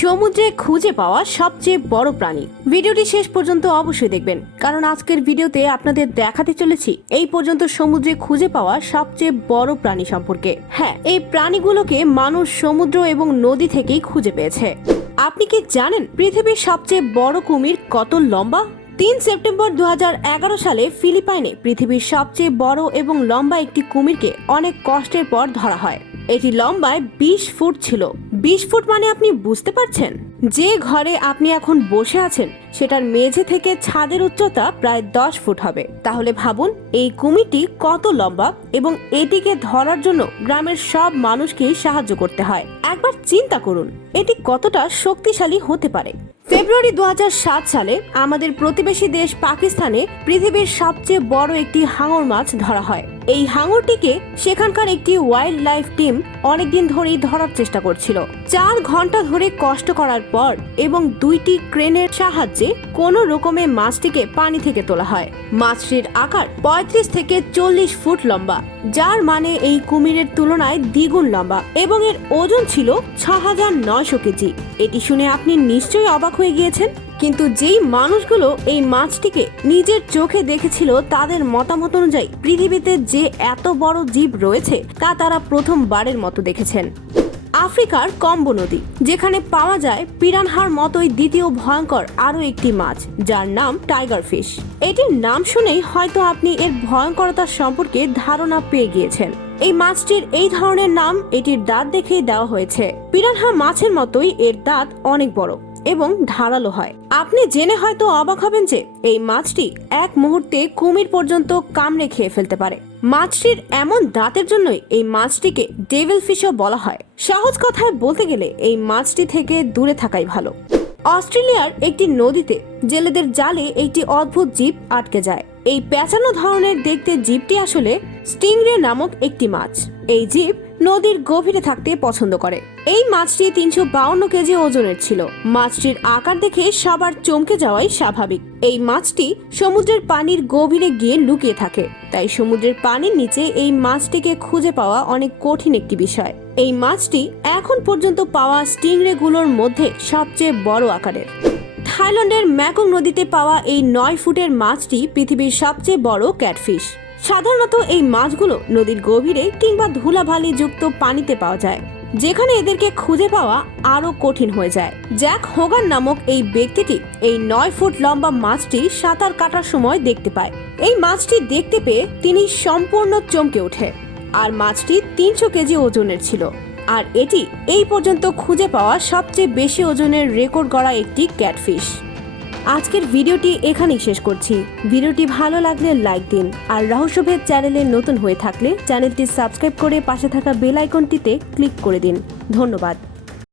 সমুদ্রে খুঁজে পাওয়া সবচেয়ে বড় প্রাণী। ভিডিওটি শেষ পর্যন্ত অবশ্যই দেখবেন, কারণ আজকের ভিডিওতে আপনাদের দেখাতে চলেছি এই পর্যন্ত সমুদ্রে খুঁজে পাওয়া সবচেয়ে বড় প্রাণী সম্পর্কে। হ্যাঁ এই প্রাণীগুলোকে মানুষ সমুদ্র এবং নদী থেকেই খুঁজে পেয়েছে। আপনি কি জানেন পৃথিবীর সবচেয়ে বড় কুমির কত লম্বা? তিন সেপ্টেম্বর দু হাজার এগারো সালে ফিলিপাইনে পৃথিবীর সবচেয়ে বড় এবং লম্বা একটি কুমিরকে অনেক কষ্টের পর ধরা হয়। এটি লম্বায় বিশ ফুট ছিল। বিশ ফুট মানে আপনি বুঝতে পারছেন? যে ঘরে আপনি এখন বসে আছেন, সেটার মেঝে থেকে ছাদের উচ্চতা প্রায় দশ ফুট হবে। তাহলে ভাবুন, এই কুমিরটি কত লম্বা এবং এটিকে ধরার জন্য গ্রামের সব মানুষকেই সাহায্য করতে হয়। একবার চিন্তা করুন, এটি কতটা শক্তিশালী হতে পারে? ফেব্রুয়ারি দু হাজার সাত সালে আমাদের প্রতিবেশী দেশ পাকিস্তানে পৃথিবীর সবচেয়ে বড় একটি হাঙর মাছ ধরা হয়। এই হাঙরটিকে সেখানকার একটি ওয়াইল্ড লাইফ টিম অনেকদিন ধরেই ধরার চেষ্টা করছিল। চার ঘণ্টা ধরে কষ্ট করার পর এবং দুইটি ক্রেনের সাহায্যে কোনো রকমে মাছটিকে পানি থেকে তোলা হয়। মাছটির আকার পঁয়ত্রিশ থেকে চল্লিশ ফুট লম্বা, যার মানে এই কুমিরের তুলনায় দ্বিগুণ লম্বা এবং এর ওজন ছিল ছ হাজার নয়শো কেজি। এটি শুনে আপনি নিশ্চয়ই অবাক হয়ে গিয়েছেন? কিন্তু যেই মানুষগুলো এই মাছটিকে নিজের চোখে দেখেছিল, তাদের মতামত অনুযায়ী পৃথিবীতে যে এত বড় জীব রয়েছে, তা তারা প্রথমবারের মতো দেখেছেন। আফ্রিকার কম্বো নদী, যেখানে পাওয়া যায় পিরানহার মতোই দ্বিতীয় ভয়ঙ্কর আরও একটি মাছ, যার নাম টাইগার ফিশ। এটির নাম শুনেই হয়তো আপনি এর ভয়ঙ্করতা সম্পর্কে ধারণা পেয়ে গিয়েছেন। এই মাছটির এই ধরনের নাম এটির দাঁত দেখেই দেওয়া হয়েছে। পিরানহা মাছের মতোই এর দাঁত অনেক বড়। এবং ধারালো হয়। আপনি জেনে হয়তো অবাক হবেন যে এই মাছটি এক মুহূর্তে কুমির পর্যন্ত কামড়ে খেয়ে ফেলতে পারে। মাছটির এমন দাঁতের জন্যই এই মাছটিকে ডেভিল ফিশও বলা হয়। সহজ কথায় বলতে গেলে এই মাছটি থেকে দূরে থাকাই ভালো। অস্ট্রেলিয়ার একটি নদীতে জেলেদের জালে একটি অদ্ভুত জীব আটকে যায়। এই পেঁচানো ধরনের দেখতে জীবটি আসলে স্টিংরে নামক একটি মাছ। এই জীব নদীর গভীরে থাকতে পছন্দ করে। এই মাছটি তিনশো বাউন্ন কেজি ওজনের ছিল। মাছটির আকার দেখে সবার চমকে যাওয়াই স্বাভাবিক। এই মাছটি সমুদ্রের পানির গভীরে গিয়ে লুকিয়ে থাকে। তাই সমুদ্রের পানির নিচে এই মাছটিকে খুঁজে পাওয়া অনেক কঠিন একটি বিষয়। এই মাছটি এখন পর্যন্ত পাওয়া স্টিংরেগুলোর মধ্যে সবচেয়ে বড় আকারের। থাইল্যান্ডের ম্যাকং নদীতে পাওয়া এই নয় ফুটের মাছটি পৃথিবীর সবচেয়ে বড় ক্যাটফিশ। সাধারণত এই মাছগুলো নদীর গভীরে কিংবা ধুলাবালি যুক্ত পানিতে পাওয়া যায়, যেখানে এদেরকে খুঁজে পাওয়া আরও কঠিন হয়ে যায়। জ্যাক হোগান নামক এই ব্যক্তিটি এই নয় ফুট লম্বা মাছটি সাঁতার কাটার সময় দেখতে পায়। এই মাছটি দেখতে পেয়ে তিনি সম্পূর্ণ চমকে ওঠে, আর মাছটি তিনশো কেজি ওজনের ছিল, আর এটি এই পর্যন্ত খুঁজে পাওয়া সবচেয়ে বেশি ওজনের রেকর্ড গড়া একটি ক্যাটফিশ। আজকের ভিডিওটি এখানেই শেষ করছি। ভিডিওটি ভালো লাগলে লাইক দিন আর রহস্যভেদ চ্যানেলে নতুন হয়ে থাকলে চ্যানেলটি সাবস্ক্রাইব করে পাশে থাকা বেল আইকনটিতে ক্লিক করে দিন। ধন্যবাদ।